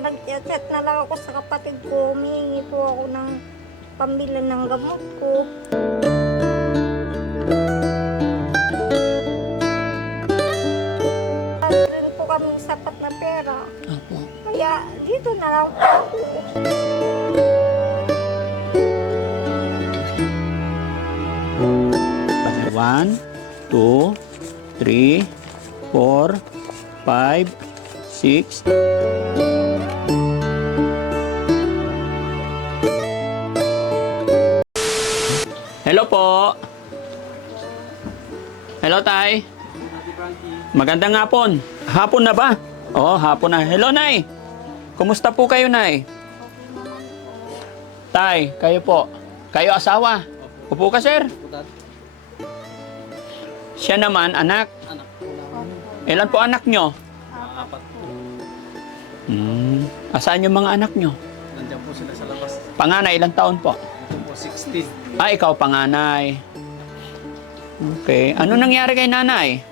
nag-chat na lang ako sa kapatid ko. Humingi po ako ng pambili ng gamot ko. Rin po kami sapat na pera. Opo. Kaya dito na lang ako. One, two, three, four, five, six. Hello po. Hello, Tay. Magandang hapon. Hapon na ba? Oo, hapon na. Hello, Nay. Kumusta po kayo, Nay? Tay, kayo po. Kayo asawa. Upo ka, sir. Siya naman, anak. Ilan po anak nyo? Apat po. Hmm. Asaan yung mga anak nyo? Nandiyan po sila sa labas. Panganay, ilang taon po? Ito po 16. Ah, ikaw panganay. Okay. Ano nangyari kay nanay?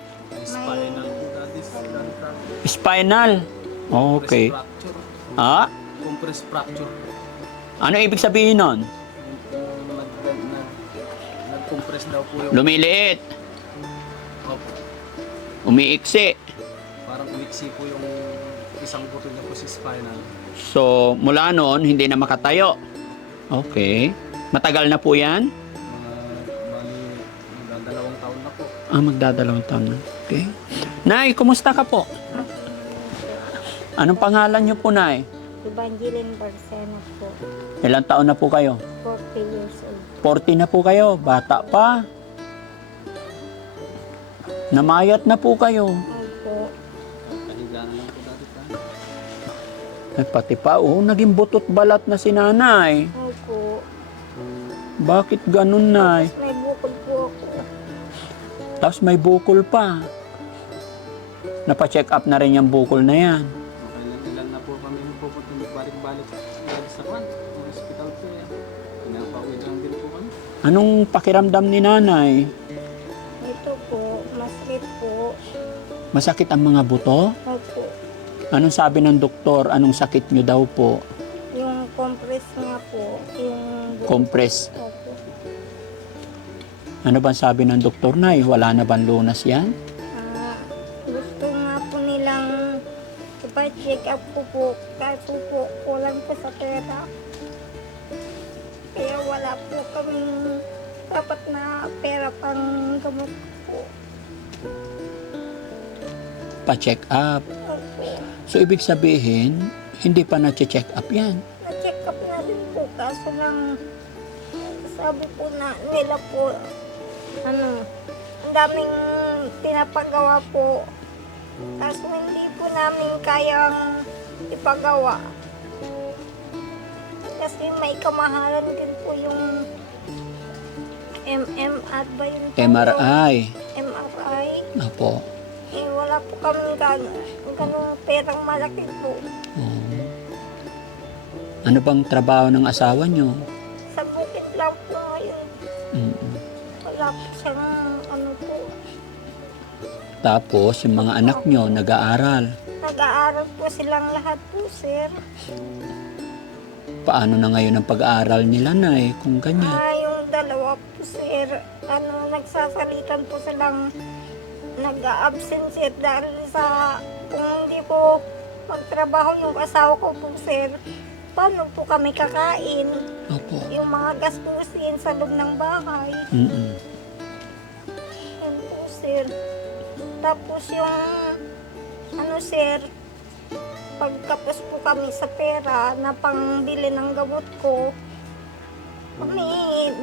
Spinal. Spinal. Okay. Ah? Compressed fracture. Ano ibig sabihin nun? Nag-compress daw po yung Lumiliit. Umiiksi. Parang umiksi po yung isang buto niya po sa spinal. So, mula noon, hindi na makatayo. Okay. Matagal na po yan? Mga bali, dalawang taon na po. Ah, magdadalawang taon na. Okay. Nay, kumusta ka po? Anong pangalan niyo po, Nay? Evangeline Barcena po. Ilang taon na po kayo? 40 years old. 40 na po kayo, bata pa. Namayat na po kayo. Opo. Kahiga na lang po dati pa. Ay, pati pa, oh, naging butot balat na si nanay. Bakit ganun, nay? May bukol po ako. Tapos may bukol pa. Napacheck up na rin yung bukol na yan. Okay lang, ilan na po kami pupunta balik-balik balik sa kwan. Sa hospital po yan. Pinapauwi lang din po kami. Anong pakiramdam ni nanay? Ito po, maslit po. Masakit ang mga buto? Opo. Anong sabi ng doktor? Anong sakit nyo daw po? Yung compress nga po. Yung. Compress. Opo. Ano ba sabi ng doktor, nay? Wala na bang lunas yan? Ah, gusto nga po nilang ipa-check up ko po. Kaso po, kulang po sa pera. Kaya wala po kaming dapat na pera pang gamot po. Pa-check up. So, ibig sabihin, hindi pa na-check up yan. Na-check up na din po. Kaso lang, sabi po na nila po, ano, ang daming pinapagawa po. Kaso hindi po namin kayang ipagawa. Kasi may kamahalan din po yung MMR ba yun? po? MRI. MRI. Opo. Eh, wala po kami gano'n ganong perang malaki po. Oo. Ano bang trabaho ng asawa nyo? Po siyang ano po. Tapos, yung mga anak nyo, nag-aaral. Nag-aaral po silang lahat po, sir. Paano na ngayon ang pag-aaral nila, Nay, kung ganyan? Ah, yung dalawa po, sir. Ano, nagsasalitan po silang nag-absent, sir. Dahil sa, kung hindi po magtrabaho yung asawa ko po, sir, paano po kami kakain? Opo. Yung mga gastusin sa loob ng bahay. Mm-mm. Sir. Tapos yung, ano, sir, pagkapos po kami sa pera na pangbili ng gamot ko, kami,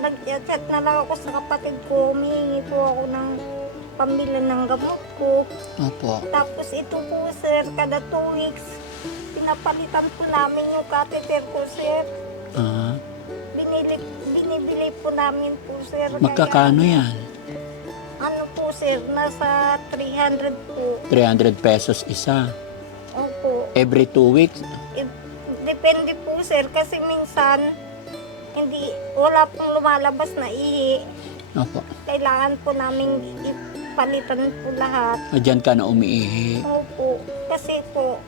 nag-chat na lang ako sa kapatid ko, humingi po ako ng pambili ng gamot ko. Opo. Tapos ito po, sir, kada two weeks, pinapalitan po namin yung catheter ko, sir. Ah, Binili, binibili po namin po, sir. Magkakano yan? Ano sir, nasa 300 po. 300 pesos isa. Opo. Every two weeks? I- depende po sir, kasi minsan, hindi, wala pong lumalabas na ihi. Opo. Kailangan po namin ipalitan po lahat. Ah, Diyan ka na umiihi. Opo. Kasi po,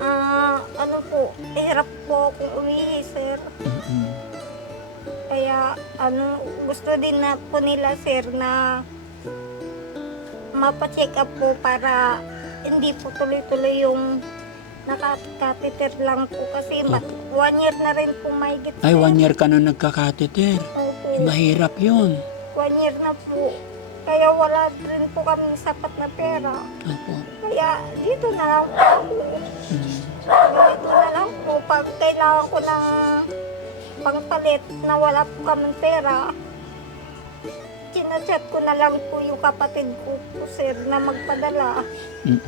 ah, po, hirap po akong umihi, sir. Mm-mm. Kaya ano, gusto din na po nila sir na mapacheck up po para hindi po tuloy-tuloy yung nakakateter lang po kasi ma- one year na rin po may Ay, one year ka na nagkakateter. Opo, Mahirap yun. one year na po. Kaya wala rin po kami sapat na pera. Opo. Kaya dito na lang po. Mm. Dito na lang po. Pag kailangan ko ng pangpalit na wala po kami pera, chinachat ko na lang po yung kapatid ko po, sir, na magpadala. Mm.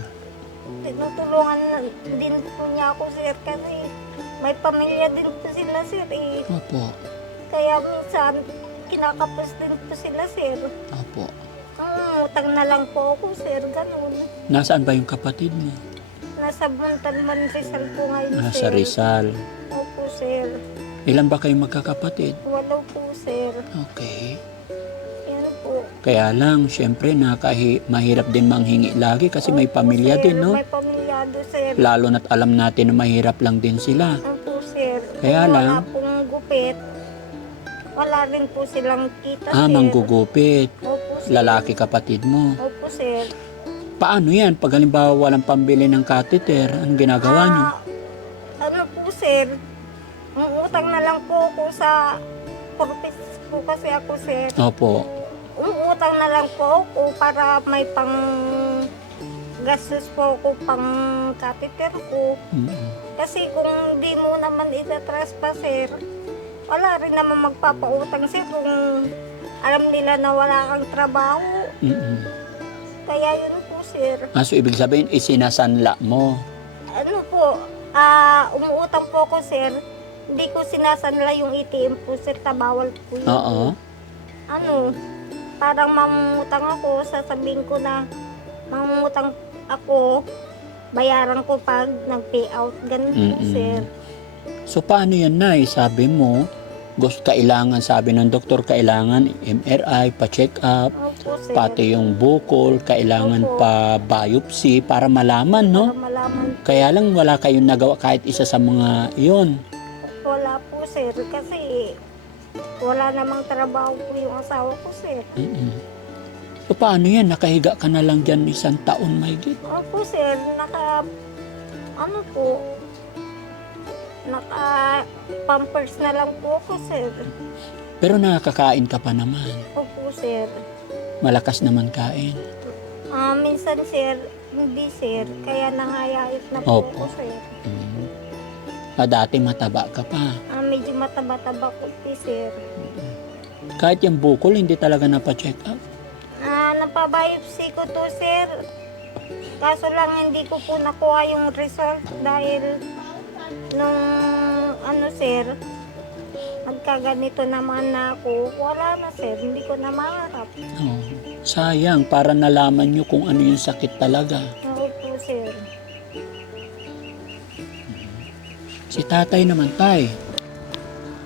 Tinutulungan din po niya ako, sir, kasi may pamilya din po sila, sir, eh. Opo. Kaya minsan, kinakapos din po sila, sir. Opo. Ang utang na lang po ako, sir, ganun. Nasaan ba yung kapatid mo? Nasa Buntalman, Rizal po ngayon, Nasa sir. Rizal. Opo, sir. Ilan ba kayo magkakapatid? Walo po, sir. Okay. Yan po. Kaya lang, syempre, nakahi, mahirap din manghingi lagi kasi may Opo, pamilya sir. din, no? May pamilyado, sir. Lalo na't alam natin na mahirap lang din sila. Opo, sir. Kaya Kung lang- Wala pong gupit. Wala rin po silang kita, Ah, sir. manggugupit. Opo, sir. Lalaki kapatid mo. Opo, sir. Paano yan? Pag halimbawa walang pambili ng catheter, anong ginagawa niyo? Ah, ano po, sir? Umutang na lang po ako sa purpose po kasi ako, sir. Opo. Umutang na lang po ako para may pang gastos po ako pang catheter ko. Mm-mm. Kasi kung di mo naman itatras pa, sir, wala rin naman magpapautang, sir, kung alam nila na wala kang trabaho. Mm-mm. Kaya yun po, sir. Ah, so ibig sabihin, isinasanla mo. Ano po, ah, umuutang po ako, sir. Hindi ko sinasanla yung ATM po, sir. Tabawal po yun. Oo. Ano, parang mamutang ako, sasabihin ko na mamutang ako, bayaran ko pag nag-pay out. Ganun po, Mm-mm. sir. So paano yan na? Sabi mo, gusto kailangan, sabi ng doktor, kailangan MRI, pa-check up, Opo, sir. pati yung bukol, kailangan Opo. pa biopsy para malaman, no? Para malaman Kaya lang wala kayong nagawa kahit isa sa mga iyon. Wala po, sir. Kasi wala namang trabaho po yung asawa ko, sir. Mm-mm. So paano yan? Nakahiga ka na lang dyan isang taon may Opo, sir. Naka, ano po, naka pampers na lang po ako, sir. Pero nakakakain ka pa naman. Opo, sir. Malakas naman kain. Ah, minsan, sir, hindi, sir. Kaya nangayayat na po Opo. ako, sir. Mm. Ah, dati mataba ka pa. Ah, medyo mataba-taba ko, po, sir. Kahit yung bukol, hindi talaga napacheck up. Ah, napabiopsy ko to, sir. Kaso lang hindi ko po nakuha yung result dahil nung ano, sir, magkaganito naman na ako, wala na, sir. Hindi ko na maharap. Oh, sayang, para nalaman nyo kung ano yung sakit talaga. Si tatay naman, tay.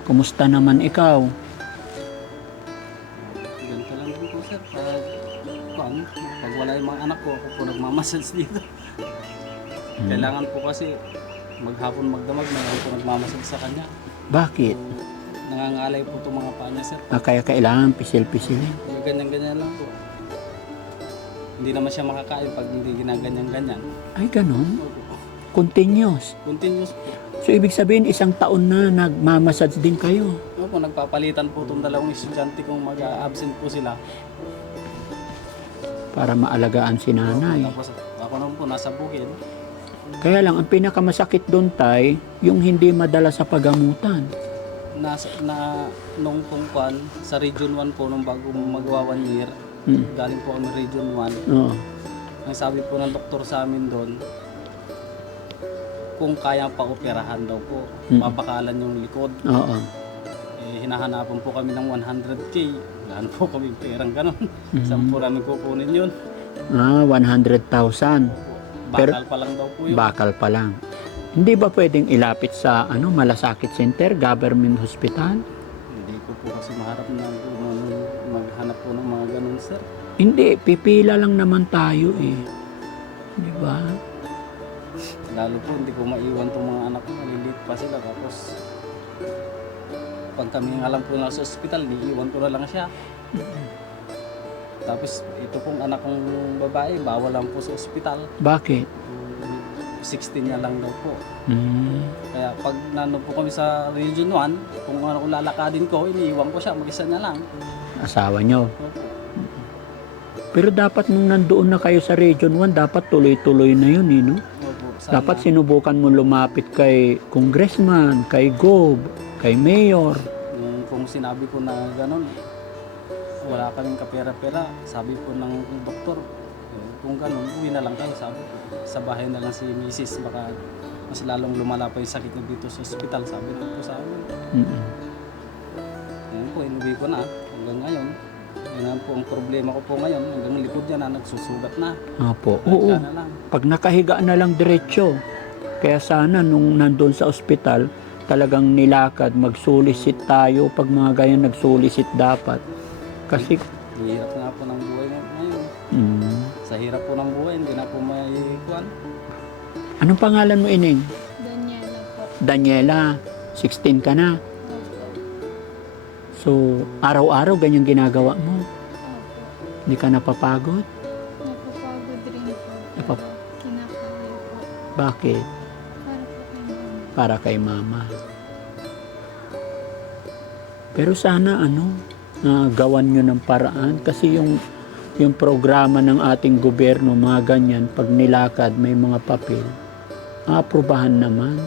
Kumusta naman ikaw? Ganito lang din po sir. Pag, kung, pag wala yung mga anak ko, ako po nagmamassage dito. Kailangan po kasi maghapon magdamag na ako po nagmamassage sa kanya. Bakit? Nangangalay po itong mga paa niya sir. Ah, kaya kailangan pisil-pisilin. Pag ganyan-ganyan lang po. Hindi naman siya makakain pag hindi ginaganyan-ganyan. Ay, ganun. Opo. Continuous. Continuous po. So, ibig sabihin, isang taon na nagmamassage din kayo. Opo, nagpapalitan po itong dalawang estudyante kung mag-absent po sila. para maalagaan si nanay. Tapos ako naman po nasa bukid. Kaya lang, ang pinakamasakit doon, tay, yung hindi madala sa pagamutan. Nasa, na nung pungkwan sa Region 1 po nung bago magawa one year, Hmm. galing po kami Region 1. Oo. Ang sabi po ng doktor sa amin doon, kung kaya pa operahan daw po, Mm. mapakalan yung likod. Oo. Eh, hinahanapan po kami ng 100k. Wala na po kami perang ganun. Mhm. Saan po namin kukunin yun? Ah, 100,000. Pero- Bakal pa lang daw po yun. Bakal pa lang. Hindi ba pwedeng ilapit sa ano malasakit center, government hospital? Hindi ko po kasi maharap na- maghanap po ng mga ganun sir. Hindi, pipila lang naman tayo eh. Di ba? Lalo po hindi ko maiwan tong mga anak ko. Maliliit pa sila. Tapos pag kami alam po na sa ospital, iiwan ko na lang siya. Tapos ito pong anak kong babae, bawal lang po sa ospital. Bakit? 16 niya lang daw po. Hmm. Kaya pag nano po kami sa Region 1, kung ano kung lalakadin ko, iniiwan ko siya, mag-isa niya lang. Asawa nyo. Pero dapat nung nandoon na kayo sa Region 1, dapat tuloy-tuloy na yun, eh, no? Sana- Dapat sinubukan mo lumapit kay congressman, kay gob, kay mayor. Yung kung sinabi ko na gano'n, wala kaming kapera-pera, sabi po ng doktor, kung gano'n, uwi na lang kayo, sabi ko. Sa bahay na lang si Mrs. Baka mas lalong lumala pa yung sakit niya dito sa ospital, sabi po sa amin. Mm-mm. Ngayon po, inuwi ko na hanggang ngayon. Yan ang po ang problema ko po ngayon, hanggang likod niya na nagsusugat na. Opo. Oo. Kaya na lang. Pag nakahiga na lang diretsyo. Kaya sana nung nandun sa ospital, talagang nilakad, magsulisit tayo. Pag mga ganyan nagsulisit dapat. Kasi, Hirap nga po ng buhay ngayon. mm, Sa hirap po ng buhay, hindi na po may kuwan. anong pangalan mo, Ining? Daniela po. Daniela, 16 ka na. So, araw-araw ganyan ginagawa mo. Hindi ka napapagod? Napapagod rin po. Napap- Pero kinakaya po. Bakit? Para po kay mama. Para kay mama. Pero sana ano, na gawan nyo ng paraan kasi yung yung programa ng ating gobyerno, mga ganyan, pag nilakad, may mga papel, aprobahan naman.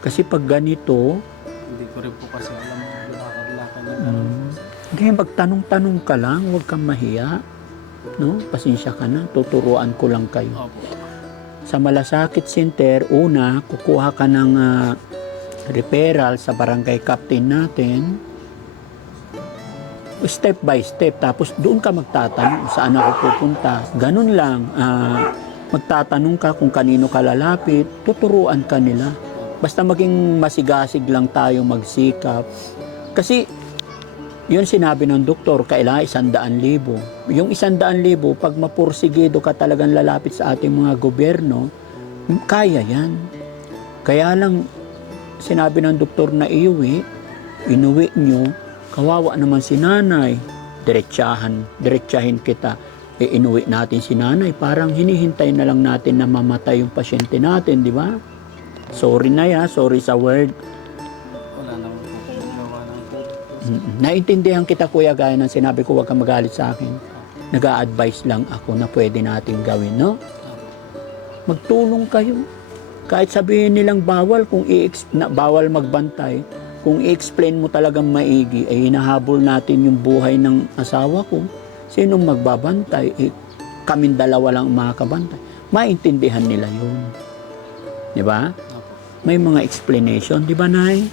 Kasi pag ganito, Hindi ko rin po kasi alam lakad-lakad niya. Mm. Hindi, magtanong-tanong ka lang, huwag kang mahiya. No? Pasensya ka na, tuturuan ko lang kayo. Opo. Sa Malasakit Center, una, kukuha ka ng ah, referral sa barangay captain natin. Step by step. Tapos doon ka magtatanong saan ako pupunta. Ganun lang. ah, magtatanong ka kung kanino ka lalapit. Tuturuan ka nila. Basta maging masigasig lang tayo magsikap. Kasi yun sinabi ng doktor, kailangan isandaan libo. Yung isandaan libo, pag mapursigido ka talagang lalapit sa ating mga gobyerno, kaya yan. Kaya lang, sinabi ng doktor na iuwi, inuwi nyo, kawawa naman si nanay. Diretsahan, diretsahin kita. E inuwi natin si nanay, parang hinihintay na lang natin na mamatay yung pasyente natin, di ba? Sorry na ya, sorry sa word. Po. Mm, Naintindihan kita kuya gaya ng sinabi ko huwag kang magalit sa akin. Nag-a-advise lang ako na pwede natin gawin, no? Magtulong kayo. Kahit sabihin nilang bawal kung i na, bawal magbantay, kung i-explain mo talagang maigi, ay hinahabol natin yung buhay ng asawa ko. Sinong magbabantay? Eh, kaming dalawa lang ang makakabantay. Maintindihan nila yun. Di ba? May mga explanation, di ba, Nay?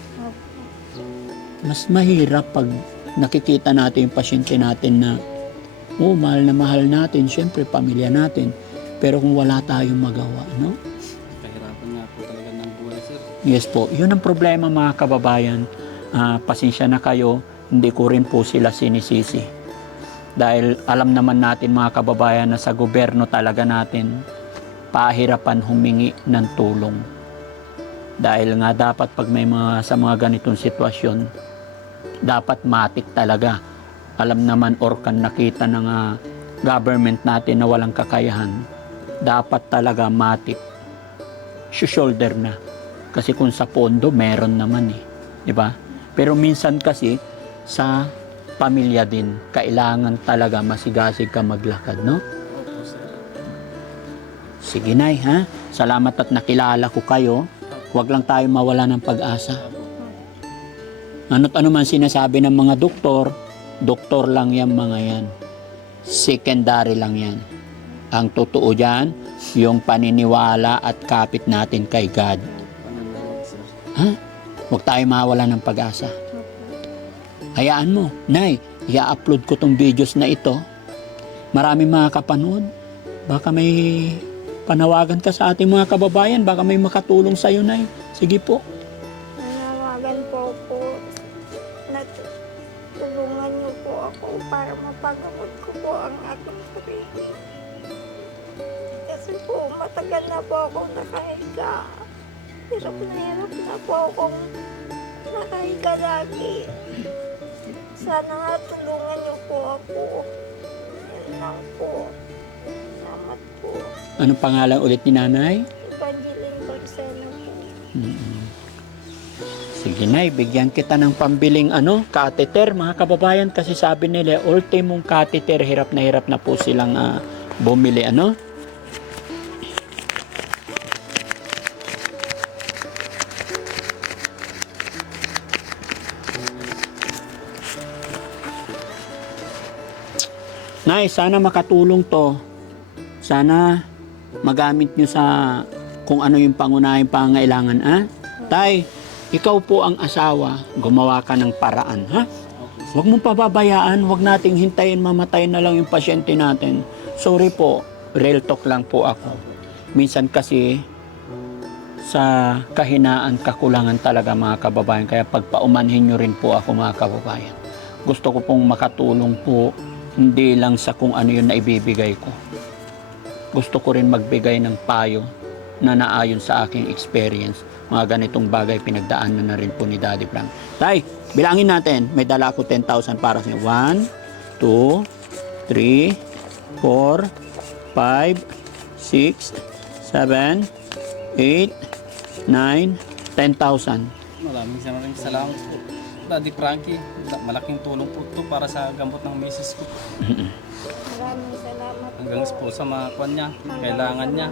Mas mahirap pag nakikita natin yung pasyente natin na oh, mahal na mahal natin, syempre pamilya natin. Pero kung wala tayong magawa, no? Kahirapan nga po talaga ng buhay, sir. Yes po, yun ang problema mga kababayan. Ah, pasensya na kayo, hindi ko rin po sila sinisisi. Dahil alam naman natin mga kababayan na sa gobyerno talaga natin pahirapan humingi ng tulong. Dahil nga dapat pag may mga sa mga ganitong sitwasyon, dapat matik talaga. Alam naman or kan nakita ng ah, government natin na walang kakayahan, dapat talaga matik. Shoulder na. Kasi kung sa pondo, meron naman eh. Di ba? Pero minsan kasi, sa pamilya din, kailangan talaga masigasig ka maglakad, no? Sige, Nay, ha? Salamat at nakilala ko kayo. Huwag lang tayo mawala ng pag-asa. Ano't ano man sinasabi ng mga doktor, doktor lang yan mga yan. Secondary lang yan. Ang totoo dyan, yung paniniwala at kapit natin kay God. Ha? Huwag tayo mawala ng pag-asa. Hayaan mo, Nay, i-upload ko tong videos na ito. Marami mga kapanood. Baka may panawagan ka sa ating mga kababayan. Baka may makatulong sa'yo, Nay. Sige po. T- tulungan niyo po ako para mapagamot ko po ang aking sarili. Kasi po, matagal na po ako nakahiga. Hirap na hirap na po akong nakahiga lagi. Sana nga tulungan niyo po ako. Yan lang po. Salamat po. Anong pangalan ulit ni nanay? Evangeline Barcena po. Mm-mm. Sige na, bigyan kita ng pambiling ano, catheter mga kababayan kasi sabi nila ultimong catheter hirap na hirap na po silang ah, bumili ano. Nay, sana makatulong to. Sana magamit nyo sa kung ano yung pangunahing pangailangan, ha? Tay, ikaw po ang asawa, gumawa ka ng paraan, ha? Huwag mong pababayaan, huwag nating hintayin mamatay na lang yung pasyente natin. Sorry po, real talk lang po ako. Minsan kasi sa kahinaan, kakulangan talaga mga kababayan. Kaya pagpaumanhin nyo rin po ako mga kababayan. Gusto ko pong makatulong po, hindi lang sa kung ano yun na ibibigay ko. Gusto ko rin magbigay ng payo na naayon sa aking experience. Mga ganitong bagay pinagdaanan na rin po ni Daddy Frank. Tay, bilangin natin. May dala ako 10,000 para sa inyo. 1, 2, 3, 4, 5, 6, 7, 8, 9, 10,000. Maraming maraming salamat po. Daddy Frankie, malaking tulong po ito para sa gamot ng misis ko. Maraming salamat Hanggang po. po sa mga kwan niya, kailangan niya.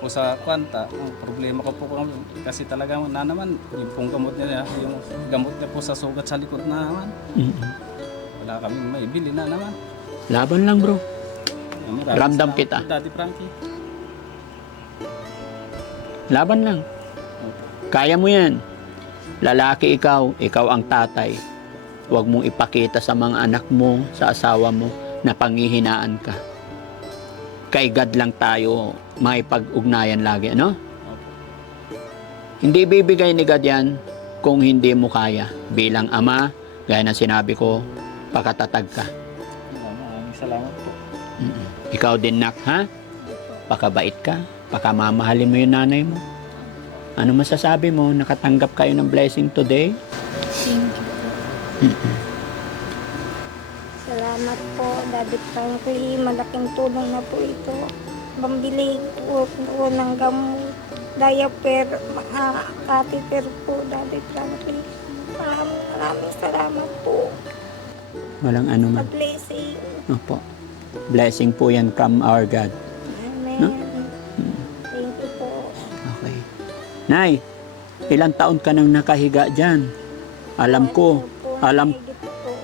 Po. Sa kwanta, ang problema ko po kami, kasi talaga na naman, yung pong gamot niya, yung gamot niya po sa sugat sa likod na naman, Mm-mm. wala kami maibili na naman. Laban lang bro. Maraming Ramdam kita. Daddy Frankie. Laban lang. Kaya mo yan. Lalaki ikaw, ikaw ang tatay. Huwag mong ipakita sa mga anak mo, sa asawa mo, na panghihinaan ka. Kay God lang tayo may pag-ugnayan lagi, ano? Opo. Hindi bibigay ni God yan kung hindi mo kaya. Bilang ama, gaya ng sinabi ko, pakatatag ka. Maraming salamat po. Mm-mm. Ikaw din, nak, ha? Pakabait ka, pakamamahalin mo yung nanay mo. Ano masasabi mo? Nakatanggap kayo ng blessing today? Thank you. Salamat po, Daddy Frankie. Malaking tulong na po ito. Pambili po po ng gamot, diaper, mga catheter po, Daddy Frankie. Maraming maraming salamat po. Walang ano man. blessing. Opo. Blessing po yan from our God. Amen. No? Thank you po. Okay. Nay, ilang taon ka nang nakahiga dyan? Alam ko. Alam.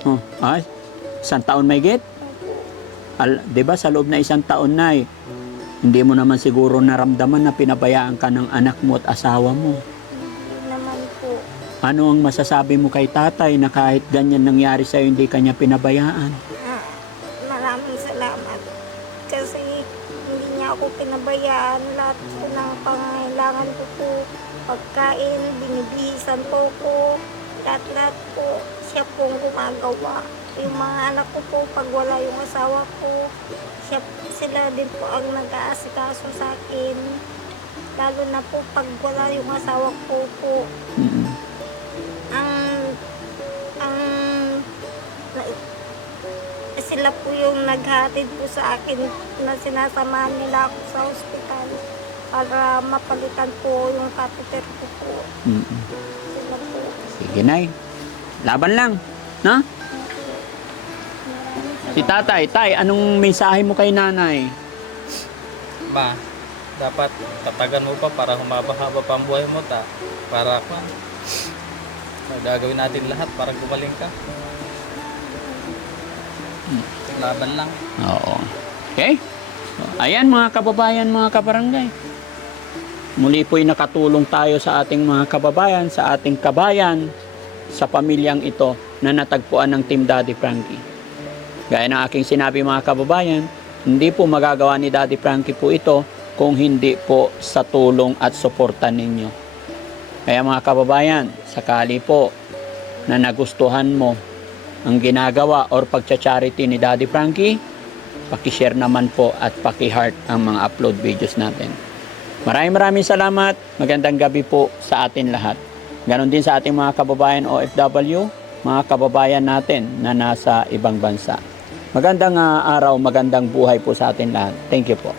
Oh, ay, isang taon may git? Al, 'di ba sa loob na isang taon na hindi mo naman siguro naramdaman na pinabayaan ka ng anak mo at asawa mo. Hindi naman po. Ano ang masasabi mo kay tatay na kahit ganyan nangyari sa hindi kanya pinabayaan? Ah, maraming salamat. Kasi hindi niya ako pinabayaan. Lahat po ng pangailangan ko po. Pagkain, binibihisan po ko. Lahat-lahat po. Siya pong gumagawa. Yung mga anak ko po, pag wala yung asawa ko, siya, sila din po ang nag-aasikaso sa akin. Lalo na po pag wala yung asawa ko po. Ang ang na- sila po yung naghatid po sa akin na sinasamahan nila ako sa ospital para mapalitan po yung catheter ko po. Po. Sige, Nay. Laban lang. No? Si tatay, tay, anong mensahe mo kay nanay? Ma, dapat tatagan mo pa para humaba-haba pa ang buhay mo ta. Para pa. Gagawin natin lahat para gumaling ka. Laban lang. Oo. Okay? Ayan mga kababayan, mga kabarangay. Muli po'y nakatulong tayo sa ating mga kababayan, sa ating kabayan, sa pamilyang ito na natagpuan ng Team Daddy Frankie. Gaya ng aking sinabi mga kababayan, hindi po magagawa ni Daddy Frankie po ito kung hindi po sa tulong at suporta ninyo. Kaya mga kababayan, sakali po na nagustuhan mo ang ginagawa or pagcha-charity ni Daddy Frankie, paki-share naman po at paki-heart ang mga upload videos natin. Maraming maraming salamat. Magandang gabi po sa atin lahat. Ganon din sa ating mga kababayan OFW, mga kababayan natin na nasa ibang bansa. Magandang uh, araw, magandang buhay po sa atin lahat. Thank you po.